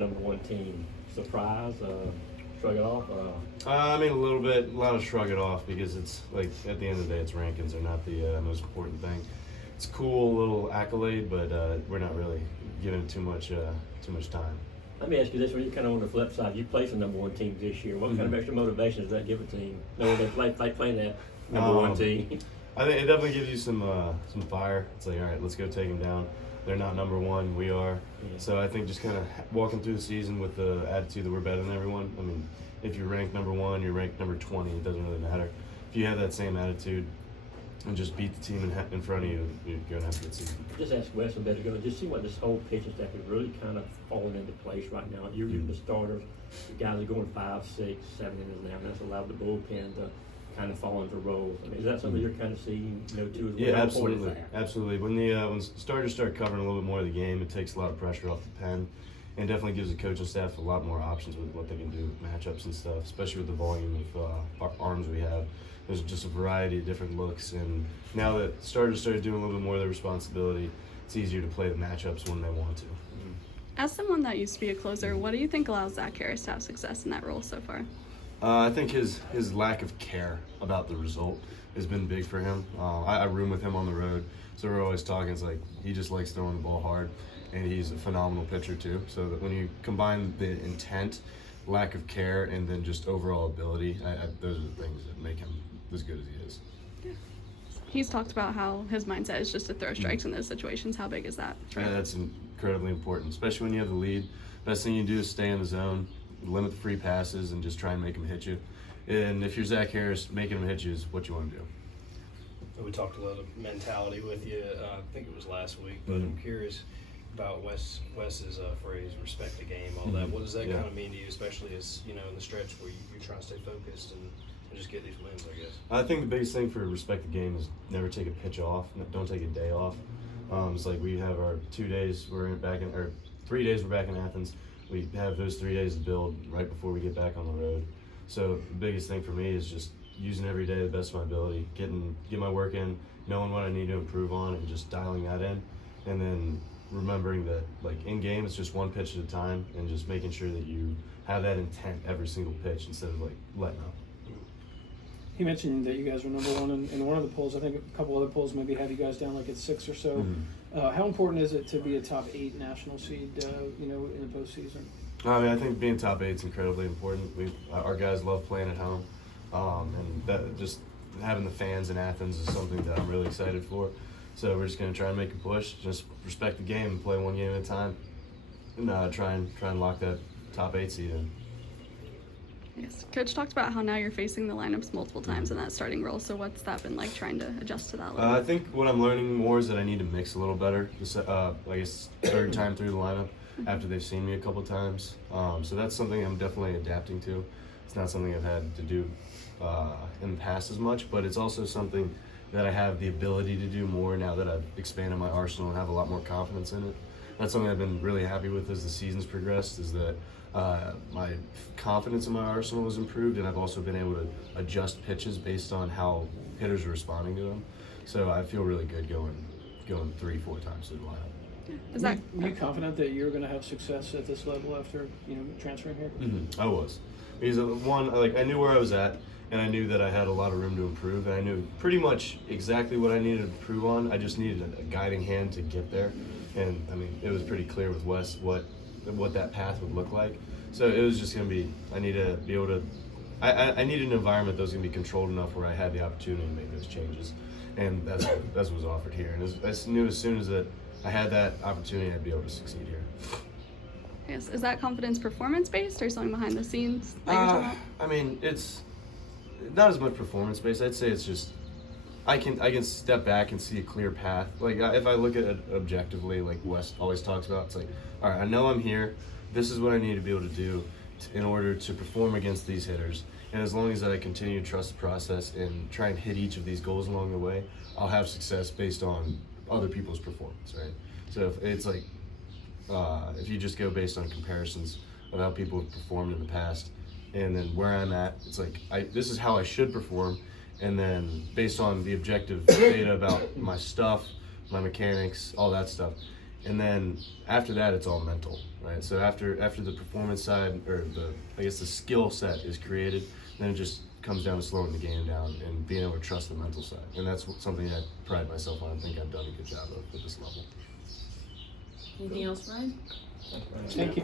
Number one team. Surprise? Shrug it off? I mean, a lot of shrug it off because it's like at the end of the day, it's rankings are not the most important thing. It's a cool little accolade, but we're not really giving it too much time. Let me ask you this: when you're kind of on the flip side, you play some number one teams this year. What kind of extra motivation does that give a team? Knowing they playing that number one team. I think it definitely gives you some fire. It's like, all right, let's go take them down. They're not number one, we are. Yeah. So I think just kind of walking through the season with the attitude that we're better than everyone. I mean, if you're ranked number one, you're ranked number 20, it doesn't really matter. If you have that same attitude and just beat the team in front of you, you're going to have a good season. Just ask Wes a bit ago, just see what this whole pitching staff is really kind of falling into place right now. You're the starters, the guys are going 5, 6, 7 innings now, and that's allowed the bullpen to kind of fall into roles. I mean, is that something you're kind of seeing, too, as well? Yeah, absolutely. Absolutely. When starters start covering a little bit more of the game, it takes a lot of pressure off the pen and definitely gives the coaching staff a lot more options with what they can do, matchups and stuff, especially with the volume of arms we have. There's just a variety of different looks, and now that starters started doing a little bit more of their responsibility, it's easier to play the matchups when they want to. As someone that used to be a closer, what do you think allows Zach Harris to have success in that role so far? I think his lack of care about the result has been big for him. I room with him on the road, so we're always talking. It's like he just likes throwing the ball hard, and he's a phenomenal pitcher too. So that when you combine the intent, lack of care, and then just overall ability, those are the things that make him as good as he is. Yeah. He's talked about how his mindset is just to throw strikes in those situations. How big is that? Yeah, that's incredibly important, especially when you have the lead. Best thing you do is stay in the zone, limit the free passes, and just try and make them hit you. And if you're Zach Harris, making them hit you is what you want to do. We talked a lot of mentality with you. I think it was last week, but I'm curious about Wes's phrase, respect the game, all that. What does that kind of mean to you, especially as, in the stretch where you're trying to stay focused and just get these wins, I guess? I think the biggest thing for respect the game is never take a pitch off. Don't take a day off. It's like we have our 2 days, or 3 days we're back in Athens. We have those 3 days to build right before we get back on the road. So the biggest thing for me is just using every day the best of my ability, get my work in, knowing what I need to improve on, and just dialing that in. And then remembering that, like, in game, it's just one pitch at a time, and just making sure that you have that intent every single pitch instead of like letting up. He mentioned that you guys were number one in one of the polls. I think a couple other polls maybe have you guys down like at 6 or so. How important is it to be a top 8 national seed, in the postseason? I mean, I think being top 8 is incredibly important. Our guys love playing at home, and that just having the fans in Athens is something that I'm really excited for. So we're just going to try and make a push, just respect the game and play one game at a time, and try and lock that top 8 seed in. Yes. Coach talked about how now you're facing the lineups multiple times in that starting role. So what's that been like trying to adjust to that level? I think what I'm learning more is that I need to mix a little better. I guess third time through the lineup after they've seen me a couple times. So that's something I'm definitely adapting to. It's not something I've had to do in the past as much, but it's also something that I have the ability to do more now that I've expanded my arsenal and have a lot more confidence in it. That's something I've been really happy with as the season's progressed, is that my confidence in my arsenal has improved, and I've also been able to adjust pitches based on how hitters are responding to them. So I feel really good going 3-4 times through the lineup. Were you confident that you're going to have success at this level after transferring here? I was, because I knew where I was at, and I knew that I had a lot of room to improve, and I knew pretty much exactly what I needed to improve on. I just needed a guiding hand to get there, and I mean, it was pretty clear with Wes what that path would look like. So it was just going to be, I need to be able to, I need an environment that was going to be controlled enough where I had the opportunity to make those changes, and that's what was offered here. And I knew as soon as that I had that opportunity, I'd be able to succeed here. Yes. Is that confidence performance-based or something behind the scenes that you're talking about? I mean, it's not as much performance-based. I'd say it's just I can step back and see a clear path. Like, if I look at it objectively, like Wes always talks about, it's like, all right, I know I'm here. This is what I need to be able to do in order to perform against these hitters. And as long as I continue to trust the process and try and hit each of these goals along the way, I'll have success based on other people's performance, right? So if it's like, if you just go based on comparisons of how people have performed in the past, and then where I'm at, it's like, this is how I should perform, and then based on the objective data about my stuff, my mechanics, all that stuff, And then after that, it's all mental, right? So after the performance side, or the skill set is created, then it just comes down to slowing the game down and being able to trust the mental side. And that's something I pride myself on. I think I've done a good job of at this level. Anything else, Ryan? Thank you.